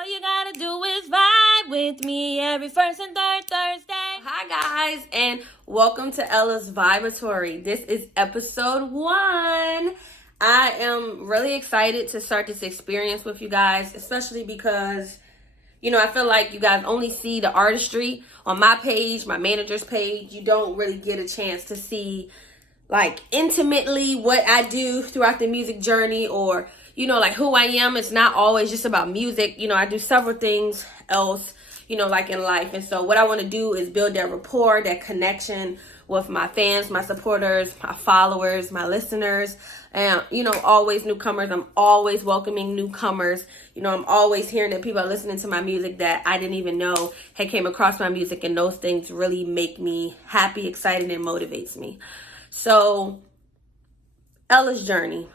All you gotta do is vibe with me every first and third Thursday. Hi guys, and welcome to Ella's Vibatory. This is episode 1. I am really excited to start this experience with you guys, especially because, I feel like you guys only see the artistry on my page, my manager's page. You don't really get a chance to see, like, intimately what I do throughout the music journey, or like who I am. It's not always just about music. I do several things else, like in life. And so what I want to do is build that rapport, that connection with my fans, my supporters, my followers, my listeners, and, always newcomers. I'm always welcoming newcomers. I'm always hearing that people are listening to my music that I didn't even know had came across my music. And those things really make me happy, excited, and motivates me. So Ella's journey.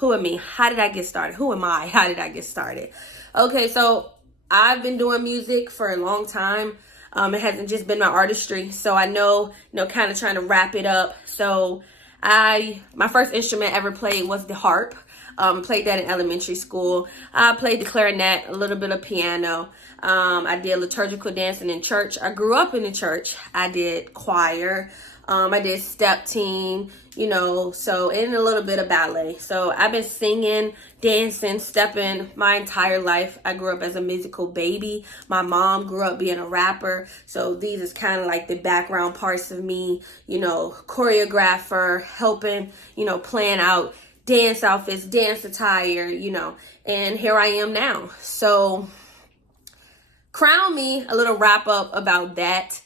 Who am me? How did I get started? Who am I? How did I get started? Okay, so I've been doing music for a long time. It hasn't just been my artistry. So I know, kind of trying to wrap it up. So my first instrument ever played was the harp. Played that in elementary school. I played the clarinet, a little bit of piano. I did liturgical dancing in church. I grew up in the church. I did choir. I did step team, and a little bit of ballet. So I've been singing, dancing, stepping my entire life. I grew up as a musical baby. My mom grew up being a rapper. So these is kind of like the background parts of me, choreographer, helping, plan out dance outfits, dance attire, and here I am now. So crown me, a little wrap up about that.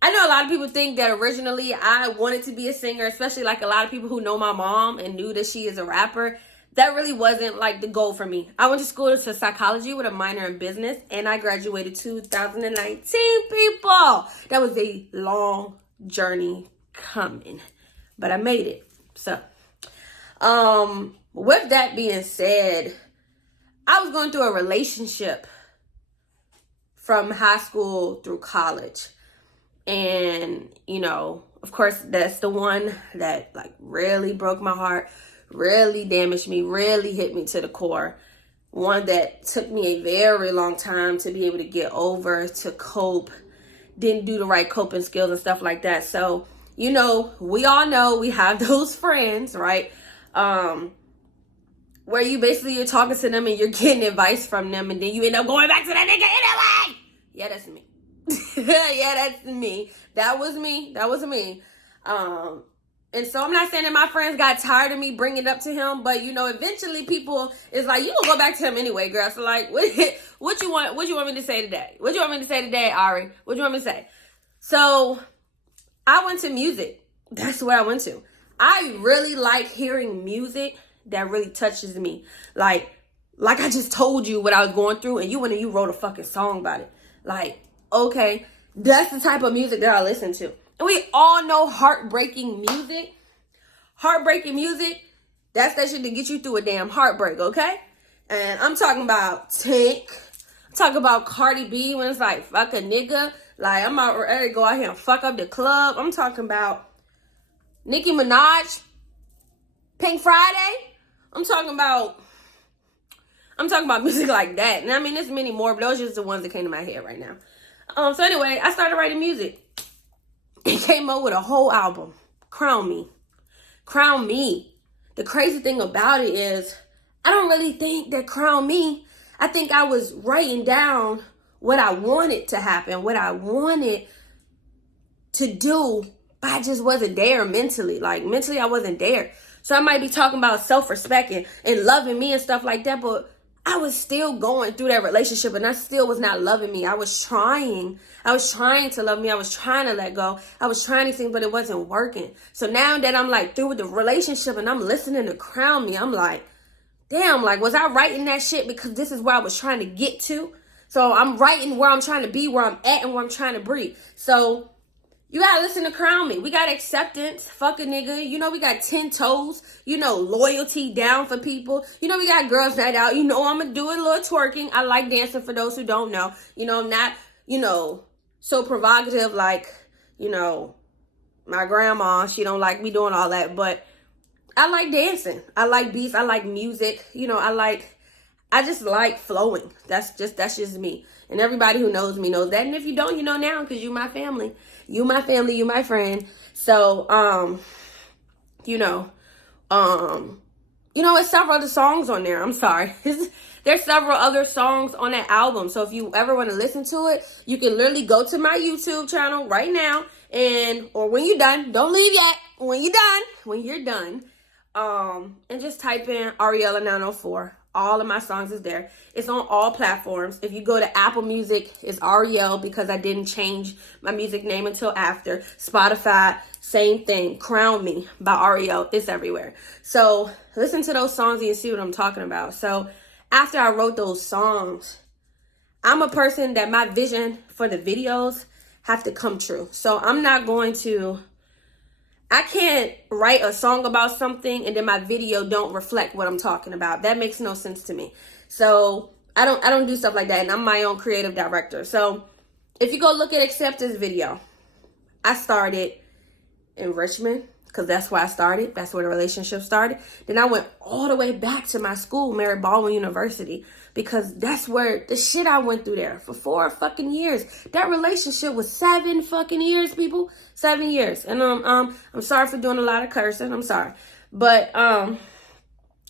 I know a lot of people think that originally I wanted to be a singer, especially like a lot of people who know my mom and knew that she is a rapper. That really wasn't like the goal for me. I went to school to psychology with a minor in business, and I graduated 2019, people. That was a long journey coming, but I made it. So, with that being said, I was going through a relationship from high school through college. And, of course, that's the one that like really broke my heart, really damaged me, really hit me to the core. One that took me a very long time to be able to get over, to cope, didn't do the right coping skills and stuff like that. So, we all know we have those friends, right? Where you basically, you're talking to them and you're getting advice from them, and then you end up going back to that nigga anyway. Yeah, that's me. Yeah, that's me. That was me. And so I'm not saying that my friends got tired of me bringing it up to him, but eventually people is like, you gonna go back to him anyway, girl. So like, what you want me to say today? What you want me to say today, Ari? What you want me to say? So I went to music. That's what I went to. I really like hearing music that really touches me. Like I just told you what I was going through, and you went and you wrote a fucking song about it. Like, okay, that's the type of music that I listen to. And we all know heartbreaking music. Heartbreaking music, that's that shit to get you through a damn heartbreak, okay? And I'm talking about Tink. I'm talking about Cardi B when it's like, fuck a nigga. Like, I'm out ready to go out here and fuck up the club. I'm talking about Nicki Minaj, Pink Friday. I'm talking about music like that. And I mean, there's many more, but those are just the ones that came to my head right now. So anyway, I started writing music. It came up with a whole album. Crown Me. Crown Me. The crazy thing about it is, I don't really think that Crown Me. I think I was writing down what I wanted to happen, what I wanted to do, but I just wasn't there mentally. Like, mentally, I wasn't there. So I might be talking about self-respect and loving me and stuff like that, but I was still going through that relationship, and I still was not loving me. I was trying to love me. I was trying to let go. I was trying these things, but it wasn't working. So now that I'm like through with the relationship and I'm listening to Crown Me, I'm like, damn, like, was I writing that shit because this is where I was trying to get to? So I'm writing where I'm trying to be, where I'm at, and where I'm trying to breathe. So you gotta listen to Crown Me. We got acceptance, fuck a nigga. We got 10 toes. Loyalty down for people. We got girls night out. I'm gonna do a little twerking. I like dancing, for those who don't know. I'm not, so provocative like, my grandma. She don't like me doing all that. But I like dancing. I like beats. I like music. I just like flowing. That's just me. And everybody who knows me knows that. And if you don't, you know now, because you my family. You my family, you my friend. So, it's several other songs on there. I'm sorry. There's several other songs on that album. So if you ever want to listen to it, you can literally go to my YouTube channel right now, or when you're done, don't leave yet. When you're done, and just type in ARI.ELLAAA 904. All of my songs is there. It's on all platforms. If you go to Apple Music, it's Ariel, because I didn't change my music name until after. Spotify, same thing. Crown Me by Ariel. It's everywhere. So listen to those songs and you see what I'm talking about. So after I wrote those songs, I'm a person that my vision for the videos have to come true. So I can't write a song about something and then my video don't reflect what I'm talking about. That makes no sense to me. So I don't do stuff like that. And I'm my own creative director. So if you go look at Acceptance video, I started in Richmond, because that's where I started. That's where the relationship started. Then I went all the way back to my school, Mary Baldwin University, because that's where the shit I went through there for 4 fucking years. That relationship was 7 fucking years, people. 7 years. And I'm sorry for doing a lot of cursing. I'm sorry. But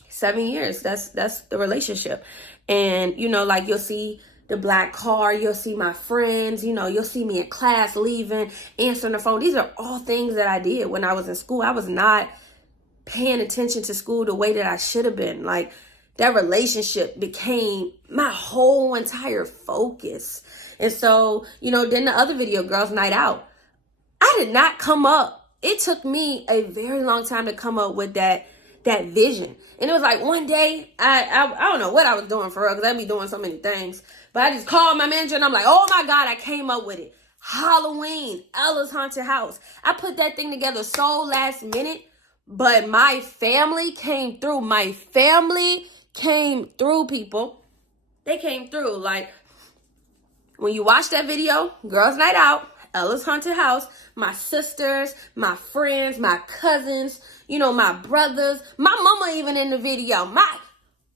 7 years. That's the relationship. And you'll see the black car, you'll see my friends, you'll see me in class leaving, answering the phone. These are all things that I did when I was in school. I was not paying attention to school the way that I should have been. Like, that relationship became my whole entire focus. And so, then the other video, Girls Night Out, I did not come up. It took me a very long time to come up with that vision. And it was like one day, I don't know what I was doing for real, because I'd be doing so many things. But I just called my manager and I'm like, oh my God, I came up with it. Halloween, Ella's Haunted House. I put that thing together so last minute, but my family came through. My family came through, people. They came through. Like, when you watch that video, Girls Night Out, Ella's Haunted House, my sisters, my friends, my cousins, my brothers, my mama even in the video, my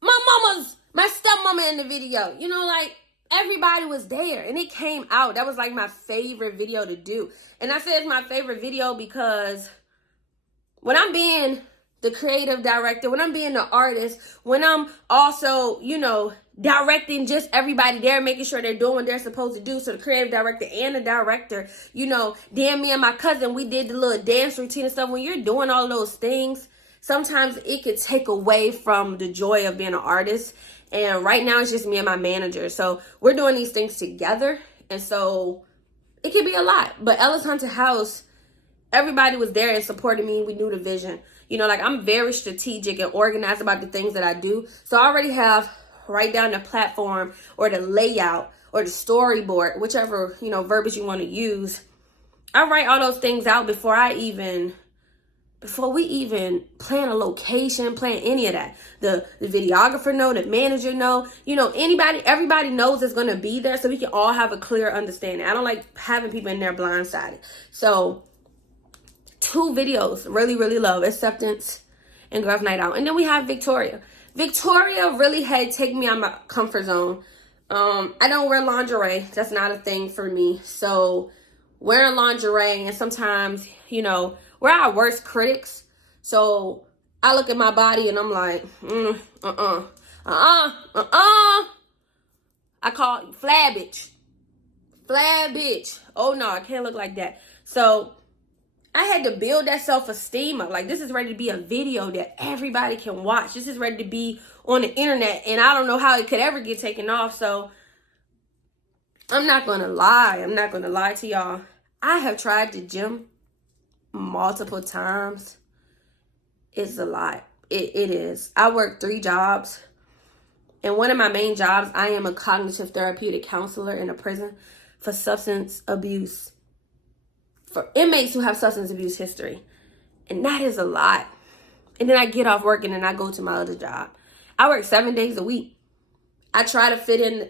stepmama in the video, everybody was there and it came out. That was like my favorite video to do. And I say it's my favorite video because when I'm being the creative director, when I'm being the artist, when I'm also, directing just everybody there, making sure they're doing what they're supposed to do. So the creative director and the director, then me and my cousin, we did the little dance routine and stuff. When you're doing all those things, sometimes it could take away from the joy of being an artist. And right now it's just me and my manager. So we're doing these things together. And so it could be a lot. But Ella's Haunted House, everybody was there and supported me. We knew the vision. I'm very strategic and organized about the things that I do. So I already have write down the platform or the layout or the storyboard, whichever, verbiage you want to use. I write all those things out before we even plan a location, plan any of that. The videographer know, the manager know, everybody knows it's going to be there, so we can all have a clear understanding. I don't like having people in there blindsided. So 2 videos really, really love, Acceptance and Girls Night Out. And then we have Victoria. Victoria really had taken me out of my comfort zone. I don't wear lingerie. That's not a thing for me. So wearing lingerie, and sometimes, we're our worst critics. So I look at my body and I'm like, I call it flab bitch. Oh no, I can't look like that. So I had to build that self-esteem up. Like, this is ready to be a video that everybody can watch. This is ready to be on the internet. And I don't know how it could ever get taken off. So I'm not going to lie. I'm not going to lie to y'all. I have tried the gym multiple times. It's a lot. It is. I work 3 jobs. And one of my main jobs, I am a cognitive therapeutic counselor in a prison for substance abuse. For inmates who have substance abuse history. And that is a lot. And then I get off work and then I go to my other job. I work 7 days a week. I try to fit in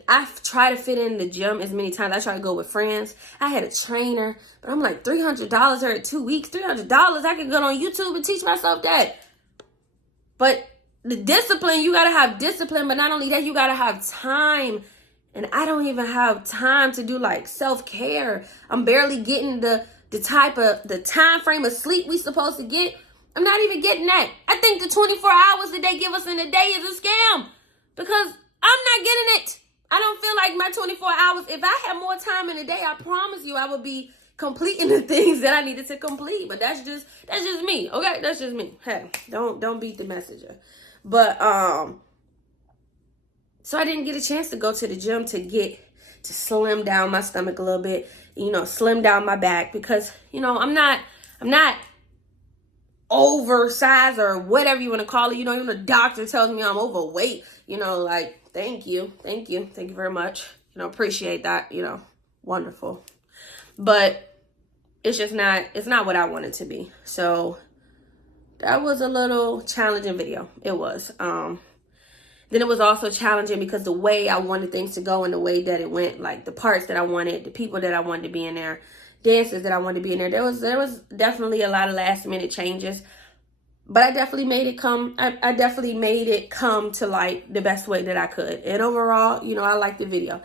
the gym as many times. I try to go with friends. I had a trainer, but I'm like, $300 every 2 weeks, $300. I could go on YouTube and teach myself that. But the discipline, you got to have discipline, but not only that, you got to have time. And I don't even have time to do like self-care. I'm barely getting the time frame of sleep we supposed to get. I'm not even getting that. I think the 24 hours that they give us in a day is a scam because I'm not getting it. I don't feel like my 24 hours. If I had more time in a day, I promise you I would be completing the things that I needed to complete. But that's just me. Okay, that's just me. Hey, don't beat the messenger. But so I didn't get a chance to go to the gym to slim down my stomach a little bit, slim down my back because, I'm not oversized or whatever you want to call it. Even the doctor tells me I'm overweight, like, thank you very much. Appreciate that, wonderful. But it's not what I want it to be. So that was a little challenging video. It was. Then it was also challenging because the way I wanted things to go and the way that it went, like the parts that I wanted, the people that I wanted to be in there, dances that I wanted to be in there, there was definitely a lot of last minute changes. But I definitely made it come. I definitely made it come to like the best way that I could. And overall, I like the video.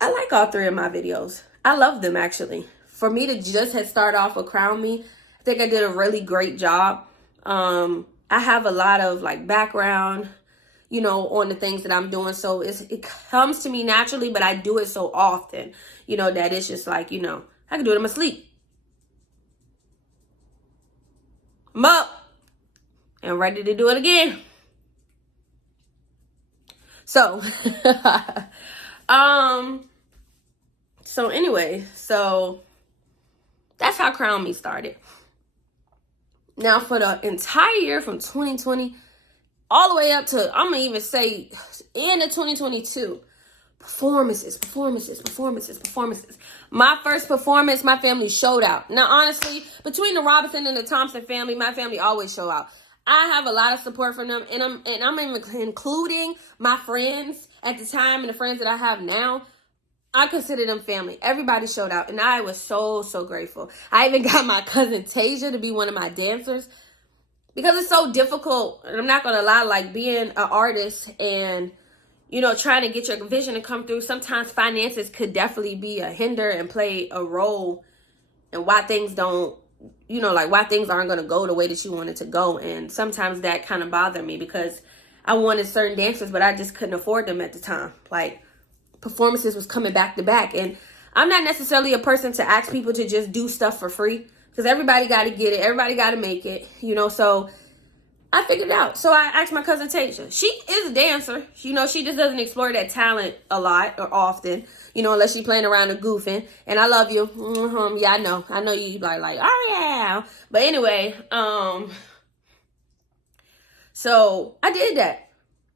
I like all three of my videos. I love them actually. For me to just start off with Crown Me, I think I did a really great job. I have a lot of like background, on the things that I'm doing. So it comes to me naturally, but I do it so often, that it's just like, I can do it in my sleep. I'm up and ready to do it again. So, so that's how Crown Me started. Now for the entire year from 2020 all the way up to, I'm going to even say, end of 2022, performances. My first performance, my family showed out. Now, honestly, between the Robinson and the Thompson family, my family always show out. I have a lot of support from them, and I'm including my friends at the time and the friends that I have now. I consider them family. Everybody showed out, and I was so grateful. I even got my cousin Tasia to be one of my dancers. Because it's so difficult, and I'm not going to lie, like being an artist and, trying to get your vision to come through, sometimes finances could definitely be a hinder and play a role in why things don't, why things aren't going to go the way that you want it to go. And sometimes that kind of bothered me because I wanted certain dancers, but I just couldn't afford them at the time. Like performances was coming back to back. And I'm not necessarily a person to ask people to just do stuff for free. Because everybody got to get it. Everybody got to make it, so I figured it out. So I asked my cousin Tasia. She is a dancer. She just doesn't explore that talent a lot or often, unless she's playing around and goofing. And I love you. Mm-hmm. Yeah, I know you like, oh yeah. But anyway, so I did that.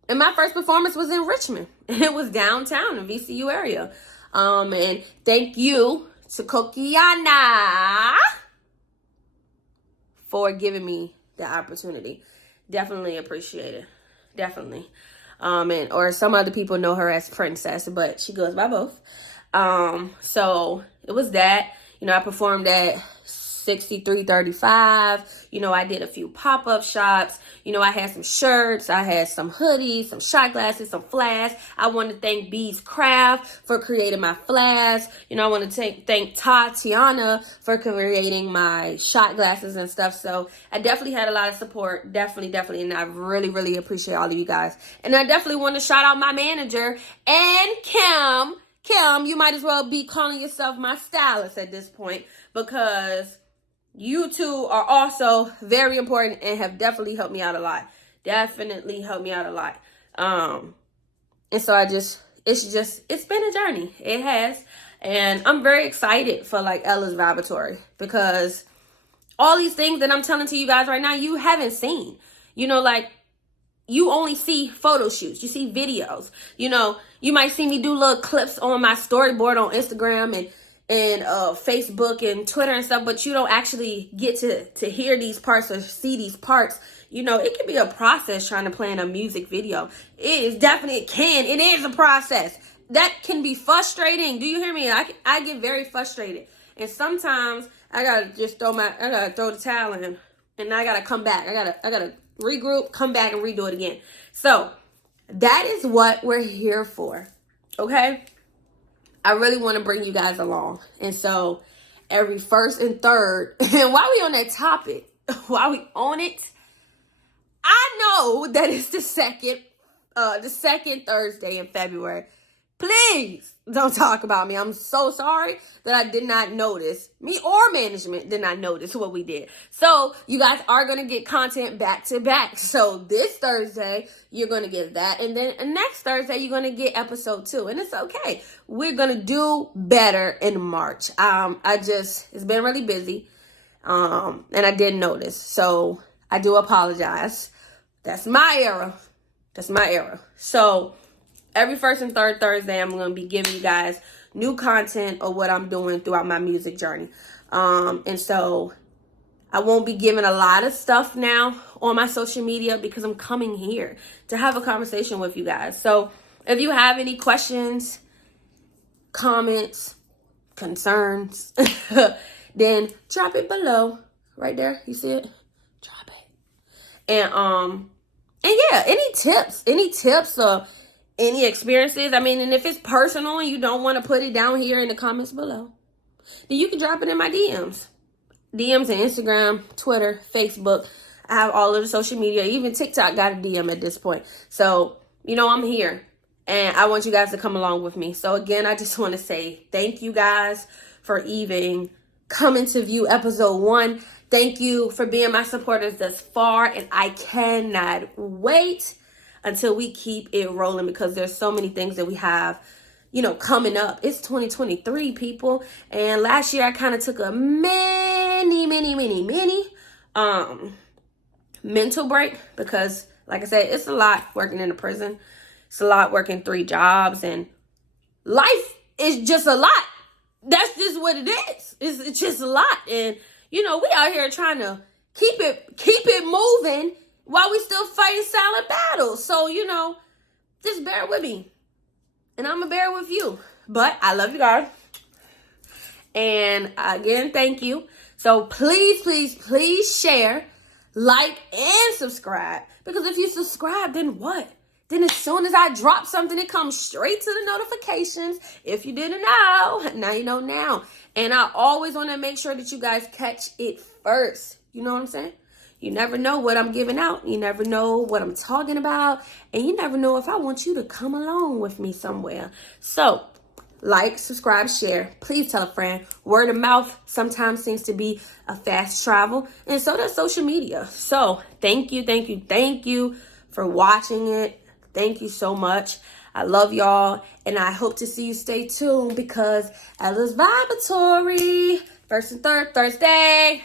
And my first performance was in Richmond. And it was downtown in VCU area. And thank you to Kokiana for giving me the opportunity. Definitely appreciate it. Definitely. Or some other people know her as Princess, but she goes by both. So it was that, I performed at 6335. I did a few pop-up shops. I had some shirts. I had some hoodies, some shot glasses, some flasks. I want to thank Bee.craft for creating my flasks. I want to thank Tatiana for creating my shot glasses and stuff. So I definitely had a lot of support. Definitely. And I really appreciate all of you guys. And I definitely want to shout out my manager and Kim. Kim, you might as well be calling yourself my stylist at this point because you two are also very important and have definitely helped me out a lot. And so it's been a journey. It has. And I'm very excited for like Ella's Vibatory because all these things that I'm telling to you guys right now, you haven't seen. Like you only see photo shoots. You see videos. You might see me do little clips on my storyboard on Instagram and Facebook and Twitter and stuff, but you don't actually get to hear these parts or see these parts. It can be a process trying to plan a music video. It is a process. That can be frustrating. Do you hear me? I get very frustrated. And sometimes I gotta just throw the towel in and I gotta come back. I gotta regroup, come back and redo it again. So that is what we're here for. Okay. I really want to bring you guys along. And so every first and third, and while we on that topic, while we on it, I know that it's the second Thursday in February. Please don't talk about me. I'm so sorry that I did not notice. Me or management did not notice what we did. So you guys are going to get content back to back. So this Thursday, you're going to get that. And then next Thursday, you're going to get episode 2. And it's okay. We're going to do better in March. It's been really busy. And I didn't notice. So I do apologize. That's my error. So every first and third Thursday, I'm going to be giving you guys new content of what I'm doing throughout my music journey. And so I won't be giving a lot of stuff now on my social media because I'm coming here to have a conversation with you guys. So if you have any questions, comments, concerns, then drop it below. Right there. You see it? Drop it. And yeah, any tips or any experiences, I mean, and if it's personal and you don't want to put it down here in the comments below, then you can drop it in my DMs. DMs and Instagram, Twitter, Facebook. I have all of the social media. Even TikTok got a DM at this point. So, I'm here. And I want you guys to come along with me. So again, I just want to say thank you guys for even coming to view episode 1. Thank you for being my supporters thus far. And I cannot wait until we keep it rolling because there's so many things that we have, coming up. It's 2023, people. And last year I kind of took a mini mental break because, like I said, it's a lot working in a prison. It's a lot working 3 jobs, and life is just a lot. That's just what it is. It's just a lot. And, we out here trying to keep it moving while we still fighting silent battles. So, just bear with me. And I'm going to bear with you. But I love you guys. And again, thank you. So please share, like, and subscribe. Because if you subscribe, then what? Then as soon as I drop something, it comes straight to the notifications. If you didn't know, now you know now. And I always want to make sure that you guys catch it first. You know what I'm saying? You never know what I'm giving out. You never know what I'm talking about. And you never know if I want you to come along with me somewhere. So, like, subscribe, share. Please tell a friend. Word of mouth sometimes seems to be a fast travel. And so does social media. So, thank you for watching it. Thank you so much. I love y'all. And I hope to see you stay tuned because Ella's Vibatory. First and third Thursday.